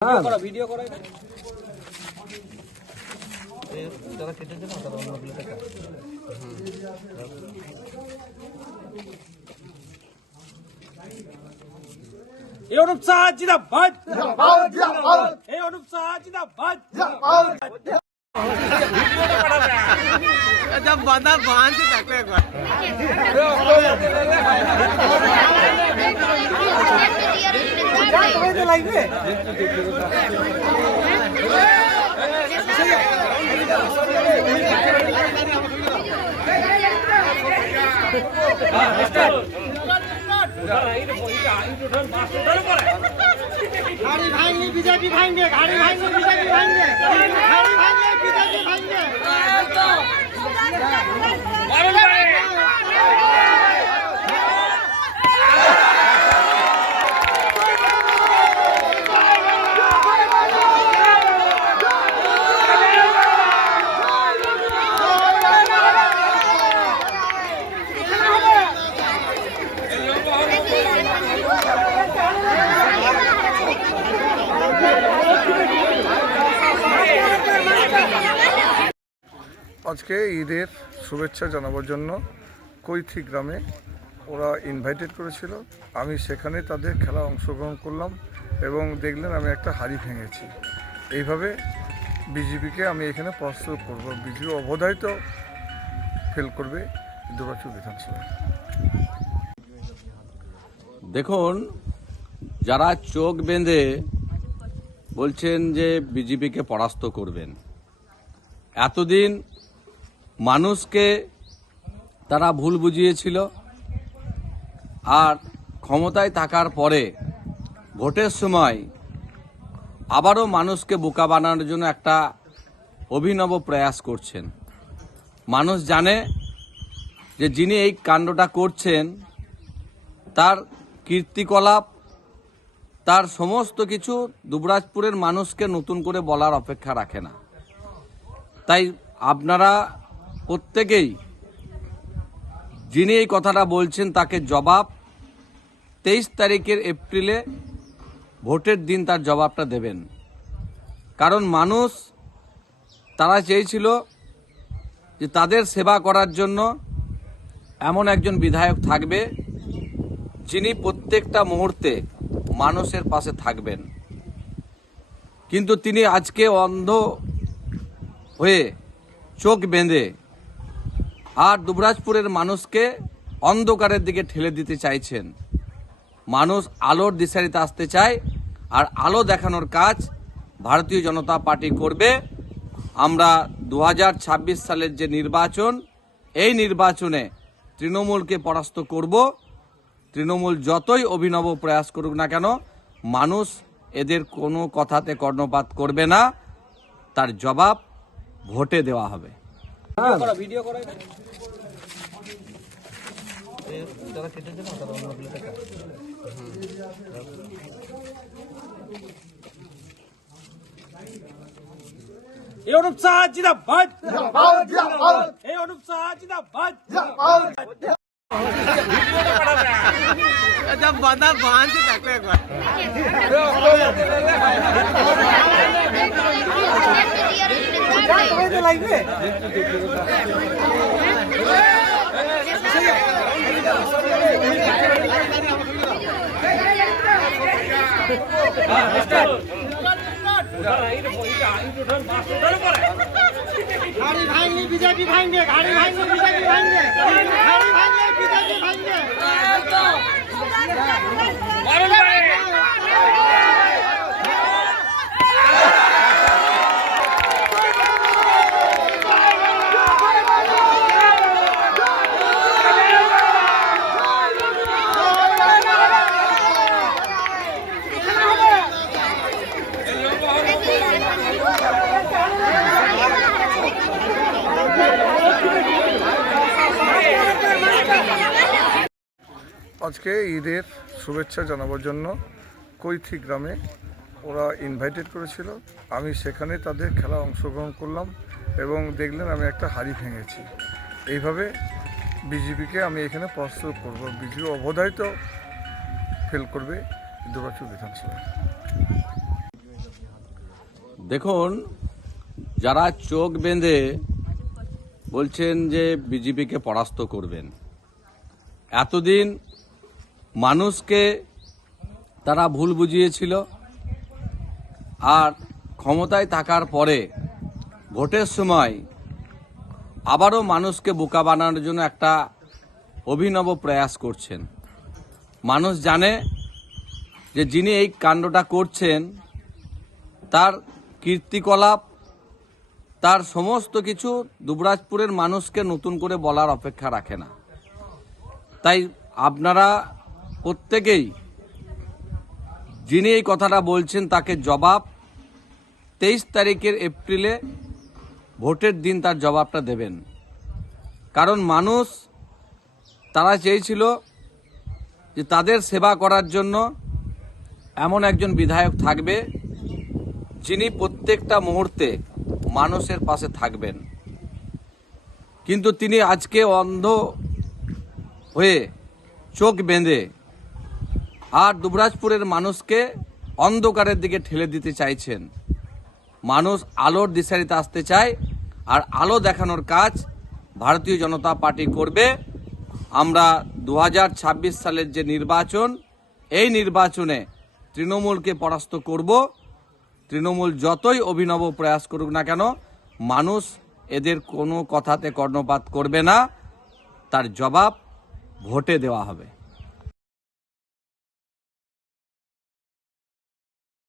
Video করা যারা কেটেছে না তারা অন্য প্লেটে এই অনুপ শাহ জিন্দাবাদ এই অনুপ শাহ জিন্দাবাদ जब बंदा बांध से तक एक बार गाड़ी भाएंगे बीजेपी भाएंगे गाड़ी भाएंगे बीजेपी भाएंगे गाड़ी भाएंगे बीजेपी भाएंगे আজকে ঈদের শুভেচ্ছা জানাবার জন্য কৈথি গ্রামে ওরা ইনভাইটেড করেছিল। আমি সেখানে তাদের খেলা অংশগ্রহণ করলাম এবং দেখলেন আমি একটা হাড়ি ভেঙেছি। এইভাবে বিজেপিকে আমি এখানে পরাস্ত করব। বিজেপি অবধারিত ফেল করবে দুর্গাপুর বিধানসভায়। দেখুন, যারা চোখ বেঁধে বলছেন যে বিজেপিকে পরাস্ত করবেন, এতদিন মানুষকে তারা ভুল বুঝিয়েছিল, আর ক্ষমতায় থাকার পরে ভোটের সময় আবারও মানুষকে বোকা বানানোর জন্য একটা অভিনব প্রয়াস করছেন। মানুষ জানে যে যিনি এই কাণ্ডটা করছেন তার কীর্তিকলাপ, তার সমস্ত কিছু দুবরাজপুরের মানুষকে নতুন করে বলার অপেক্ষা রাখে না। তাই আপনারা প্রত্যেকেই যিনি এই কথাটা বলছেন তাকে জবাব 23 তারিখের এপ্রিলে ভোটের দিন তার জবাবটা দেবেন। কারণ মানুষ তারা চেয়েছিল যে তাদের সেবা করার জন্য এমন একজন বিধায়ক থাকবে যিনি প্রত্যেকটা মুহূর্তে মানুষের পাশে থাকবেন। কিন্তু তিনি আজকে অন্ধ হয়ে চোখ বেঁধে আর দুবরাজপুরের মানুষকে অন্ধকারের দিকে ঠেলে দিতে চাইছেন। মানুষ আলোর দিশারিতে আসতে চায়, আর আলো দেখানোর কাজ ভারতীয় জনতা পার্টি করবে। আমরা 2026 সালের যে নির্বাচন, এই নির্বাচনে তৃণমূলকে পরাস্ত করব। তৃণমূল যতই অভিনব প্রয়াস করুক না কেন, মানুষ এদের কোনো কথাতে কর্ণপাত করবে না, তার জবাব ভোটে দেওয়া হবে। ভিডিও করা যারা কেটেছে না তারা অন্য প্লেটে এই অনুপ শাহ জিন্দাবাদ এই অনুপ শাহ জিন্দাবাদ जब बंदा बांध से तक एक बार गाड़ी भाएंगे बीजेपी भाएंगे गाड़ी भाएंगे बीजेपी भाएंगे गाड़ी भाएंगे बीजेपी भाएंगे আজকে ঈদের শুভেচ্ছা জানাবার জন্য কৈথি গ্রামে ওরা ইনভাইটেড করেছিল। আমি সেখানে তাদের খেলা অংশগ্রহণ করলাম এবং দেখলেন আমি একটা হাড়ি ভেঙেছি। এইভাবে বিজেপিকে আমি এখানে পরাস্ত করব। বিজেপি অবধারিত ফেল করবে দুর্গাপুর বিধানসভায়। দেখুন, যারা চোখ বেঁধে বলছেন যে বিজেপিকে পরাস্ত করবেন, এতদিন মানুষকে তারা ভুল বুঝিয়েছিল, আর ক্ষমতায় থাকার পরে ভোটের সময় আবারও মানুষকে বোকা বানানোর জন্য একটা অভিনব প্রয়াস করছেন। মানুষ জানে যে যিনি এই কাণ্ডটা করছেন তার কীর্তিকলাপ, তার সমস্ত কিছু দুবরাজপুরের মানুষকে নতুন করে বলার অপেক্ষা রাখে না। তাই আপনারা প্রত্যেকেই যিনি এই কথাটা বলছেন তাকে জবাব 23 তারিখের এপ্রিলে ভোটের দিন তার জবাবটা দেবেন। কারণ মানুষ তারা চেয়েছিল যে তাদের সেবা করার জন্য এমন একজন বিধায়ক থাকবে যিনি প্রত্যেকটা মুহূর্তে মানুষের পাশে থাকবেন। কিন্তু তিনি আজকে অন্ধ হয়ে চোখ বেঁধে আর দুবরাজপুরের মানুষকে অন্ধকারের দিকে ঠেলে দিতে চাইছেন। মানুষ আলোর দিশারিতে আসতে চায়, আর আলো দেখানোর কাজ ভারতীয় জনতা পার্টি করবে। আমরা 2026 সালের যে নির্বাচন, এই নির্বাচনে তৃণমূলকে পরাস্ত করব। তৃণমূল যতই অভিনব প্রয়াস করুক না কেন, মানুষ এদের কোনো কথাতে কর্ণপাত করবে না, তার জবাব ভোটে দেওয়া হবে।